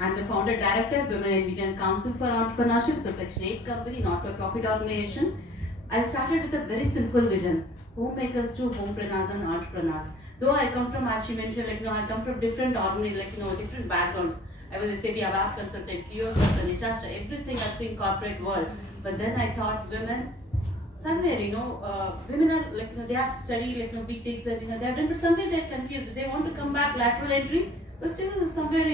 I'm the founder director of Women in Vision Council for Entrepreneurship. It's a Section 8 company, not-for-profit organization. I started with a very simple vision: homemakers to homepreneurs and entrepreneurs. Though I come from, as she mentioned, I come from different different backgrounds. I was a SAP ABAP consultant, QA person, HR, everything I've seen corporate world. But then I thought women, somewhere, women are they have studied big things and they have done, but somewhere they're confused. They want to come back lateral entry, but still somewhere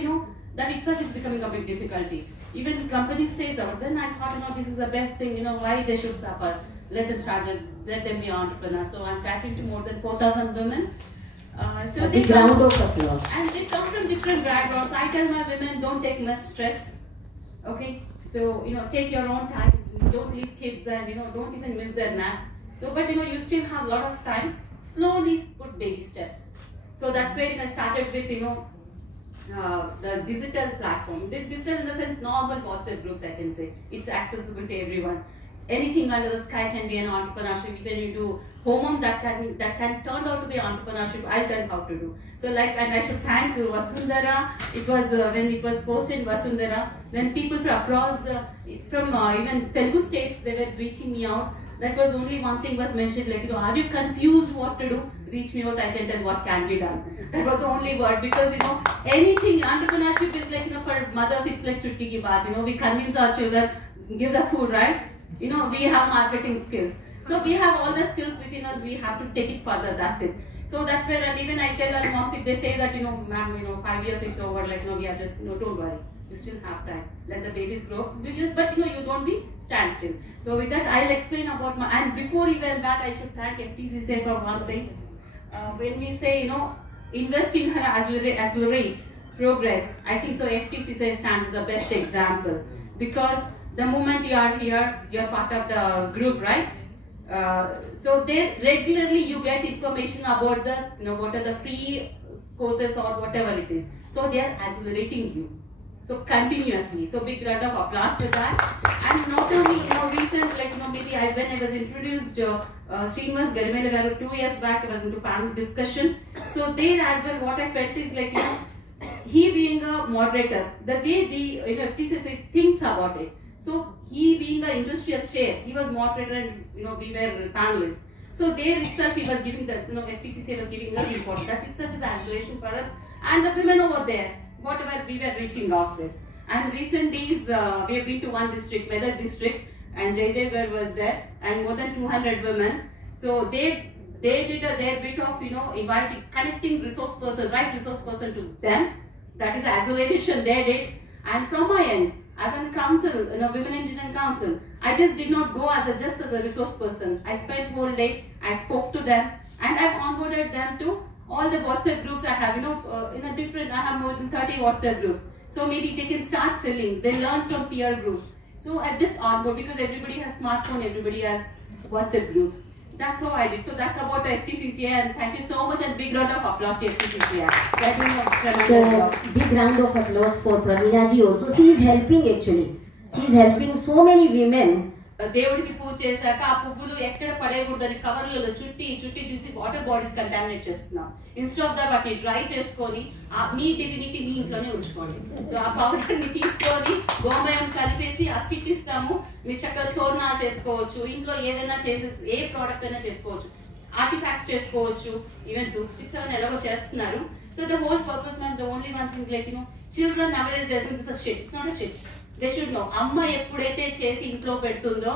that itself is becoming a big difficulty. Even companies say so. Then I thought this is the best thing. Why they should suffer? Let them start. Let them be entrepreneurs. So I'm catering to more than 4,000 women. So they come, and they come from different backgrounds. I tell my women, don't take much stress. Okay, so take your own time. Don't leave kids and don't even miss their nap. So, but you still have a lot of time. Slowly put baby steps. So that's where I started with the digital platform. Digital in the sense normal WhatsApp groups, I can say. It's accessible to everyone. Anything under the sky can be an entrepreneurship. Even you do home that can turn out to be entrepreneurship. I'll tell how to do. So and I should thank Vasundhara. It was when it was posted in Vasundhara, then people from across from even Telugu states, they were reaching me out. That was only one thing was mentioned, are you confused what to do? Reach me out, I can tell what can be done. That was the only word, because anything, entrepreneurship is for mothers, it's like chutki ki baat. We convince our children, give the food, right? We have marketing skills. So we have all the skills within us, we have to take it further, that's it. So that's where, and even I tell our moms, if they say that, ma'am, 5 years it's over, we are just, don't worry. You still have time. Let the babies grow. But you don't be standstill. So with that, I'll explain about and before even that, I should thank FTCci for one thing. When we say, invest in her, accelerate progress, I think so FTCci stands as the best example. Because the moment you are here, you're part of the group, right? So there regularly you get information about the, what are the free courses or whatever it is. So they are accelerating you. So continuously. So big round of applause for that. And not only, recent, maybe when I was introduced, Srinivas Garimela Garu 2 years back, I was into panel discussion. So there as well, what I felt is he being a moderator, the way the FTCci thinks about it. So he being an industrial chair, he was moderator and we were panelists. So there itself he was giving the, FTCci was giving us report. That itself is aspiration for us and the women over there, whatever we were reaching out with. And recent days we have been to one district, Medha district, and Jaydev was there, and more than 200 women. So they did their bit of inviting, connecting resource person, right resource person to them. That is acceleration they did. And from my end, as a council, Women Engineering Council, I just did not go just as a resource person. I spent whole day, I spoke to them, and I've onboarded them to all the WhatsApp groups I have. I have more than 30 WhatsApp groups. So maybe they can start selling. They learn from peer group. So I just onboard, because everybody has smartphone, everybody has WhatsApp groups. That's how I did. So that's about FTCci, and thank you so much, and big round of applause to FTCci. So big round of applause for Praveena ji also. She is helping actually. She is helping so many women. దేవుడికి పూజ చేశాక ఆ పువ్వులు ఎక్కడ పడేయకూడదని కవర్లలో చుట్టి చూసి water bodies contaminate చేస్తున్నాం. Instead of that వాటిని dry చేసుకొని మీ డివినిటీ మీ ఇంట్లోనే ఉంచుకోండి. సో ఆ పౌడర్ ని తీసుకొని గోమయం కలిపేసి అక్కిటిస్తాము. మీరు చక్కగా తోరణాలు చేసుకోవచ్చు, ఇంట్లో ఏదైనా చేసేసి ఏ ప్రోడక్ట్ అయినా చేసుకోవచ్చు, ఆర్టిఫాక్ట్స్ చేసుకోవచ్చు, ఈవెన్ 267 ఎలాగో చేస్తున్నారు. So the whole purpose man, the only one thing children nowadays they think this is shit. It's not a shit. They should know. అమ్మ ఎప్పుడైతే చేసి ఇంట్లో పెడుతుందో,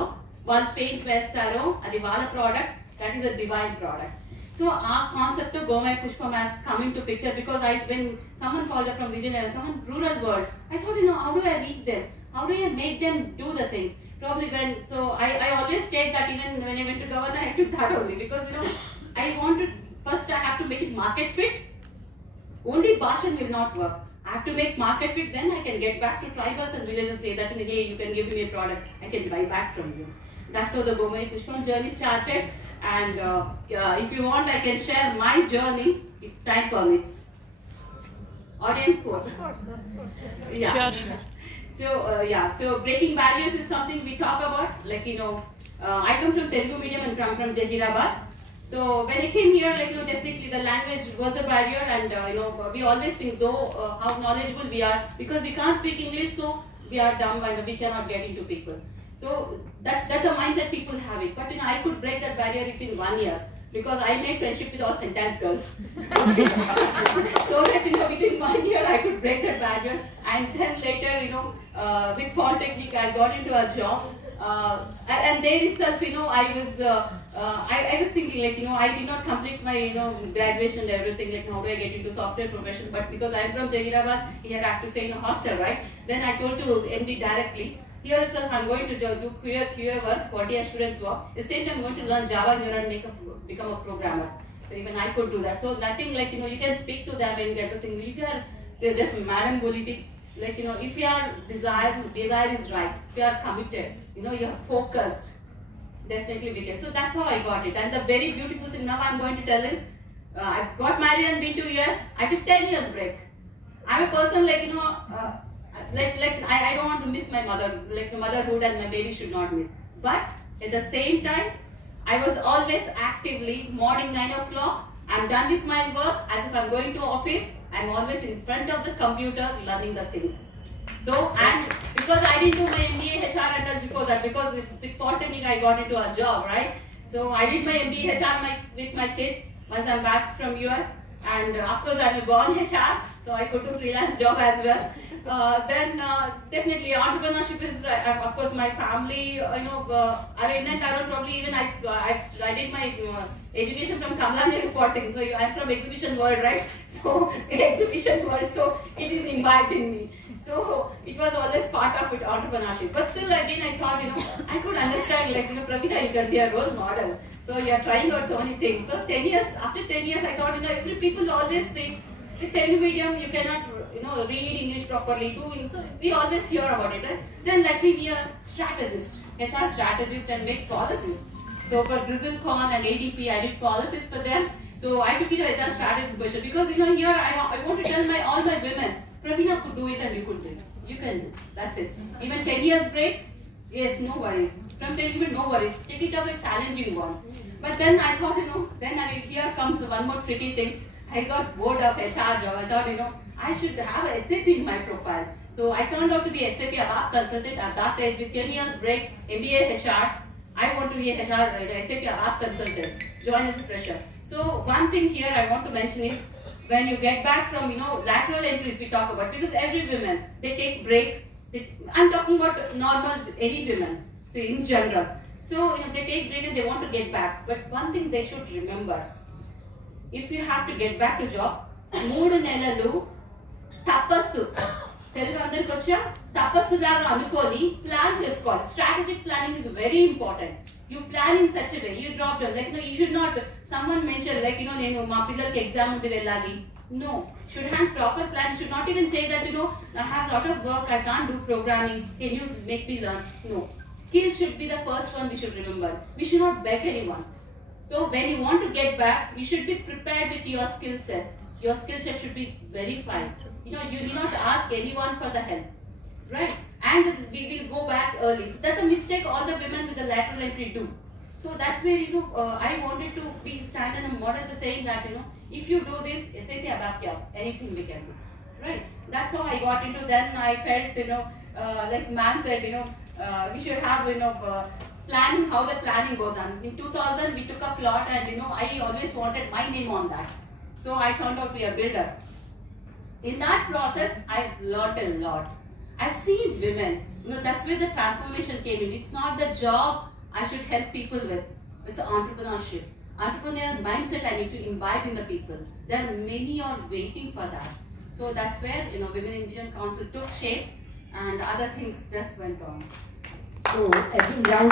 వాళ్ళు పెయింట్ వేస్తారో, అది వాళ్ళ product, that is a divine product. So our concept of Gomai Pushpam has come into picture because when someone called up from Vijayanagara, someone rural world, I thought, how do I reach them? How do I make them do the things? Probably I always state that even when I went to governor, I took that only because I wanted, first I have to make it market fit. Only Bhashan will not work. I have to make market fit, then I can get back to tribals and villages and say that, hey, you can give me a product, I can buy back from you. That's how the Gomai Pushpam journey started. And if you want, I can share my journey if time permits. Audience quote. Of course. Yeah. Sure. So breaking barriers is something we talk about. I come from Telugu medium and come from Jahirabad. So when I came here, like, definitely the language was a barrier, and we always think though how knowledgeable we are, because we can't speak English, so we are dumb and we cannot get into people. So that's a mindset people have it. But I could break that barrier within 1 year, because I made friendship with all sentence girls. So that within 1 year I could break that barrier, and then later with Polytechnic I got into a job, and there itself I was thinking, like, I did not complete my graduation and everything, like how do I get into software profession, but because I am from Jairabad, here I have to stay in a hostel, right? Then I told to MD directly, here itself I am going to do QA work, 40 students work. The same time I am going to learn Java here and become a programmer. So even I could do that. So nothing like, you can speak to them and get the thing. If you are just Madam Boliti, like, if your desire is right, if you are committed, you are focused, definitely we can. So that's how I got it. And the very beautiful thing now I'm going to tell is, I got married and been to US. I took 10 years break. I'm a person like, I don't want to miss my mother, like the motherhood, and my baby should not miss. But at the same time, I was always actively, morning 9 o'clock, I'm done with my work, as if I'm going to office, I'm always in front of the computer learning the things. So, and because I didn't do my MBA HR until before that, because with Polytechnic I got into a job, right? So I did my MBA HR with my kids once I'm back from US, and of course I'm a born HR, so I could do freelance job as well. Then definitely entrepreneurship is, of course, my family, are in it. I don't probably even, I did my education from Kamla reporting, so I'm from exhibition world, right? So exhibition world, so it is imbibed in me. So it was always part of it, entrepreneurship. But still, again, I thought, I could understand, like, Praveena, you can be a role model. So you are trying out so many things. So 10 years, after 10 years, I thought, every people always say, with Telugu medium, you cannot, read English properly, so we always hear about it, right? Then let me be a strategist, HR strategist, and make policies. So for Grizzlecon and ADP, I did policies for them. So I took it to HR strategist question, because here I want to tell all my women, Praveena could do it and you could do it. You can do it. That's it. Even 10 years break, yes, no worries. From Telugu, no worries. Take it up a challenging one. But then I thought, here comes one more tricky thing. I got bored of HR job. I thought, I should have a SAP in my profile. So I turned out to be SAP ABAP consultant at that age with 10 years break, MBA HR. I want to be a HR, SAP ABAP consultant. Join as a fresher. So one thing here I want to mention is, when you get back from, lateral entries we talk about, because every woman, they take break. I'm talking about normal, any women, say in general. So they take break and they want to get back. But one thing they should remember, if you have to get back to job, 3 నెలలు తపస్సు, తెలుగు అందరికి వచ్చా, తపస్సు లాగా అనుకొని plan చేసుకోవాలి. Strategic planning is very important. You plan in such a way, you drop them, like, you should not, someone mentioned, like, నేను మా పిల్లలకి ఎగ్జామ్ ఉంది వెళ్ళాలి. No, should have proper plan. Should not even say that, I have a lot of work, I can't do programming, can you make me learn? No, skills should be the first one we should remember. We should not beg anyone. So when you want to get back, you should be prepared with your skill sets. Your skill set should be verified. You need not ask anyone for the help, right? And we will go back early. So that's a mistake all the women with the lateral entry do. So that's where, I wanted to be stand in a model for saying that, if you do this, SAP ABAP, anything we can do, right? That's how I got into. Then I felt, like ma'am said, we should have, planning, how the planning goes on. In 2000, we took a plot, and I always wanted my name on that. So I turned out to be a builder. In that process, I've learned a lot. I've seen women, that's where the transformation came in. It's not the job I should help people with, it's entrepreneurship. Entrepreneurial mindset I need to imbibe in the people. There are many are waiting for that. So that's where, Women in Vision Council took shape, and other things just went on. So, I think round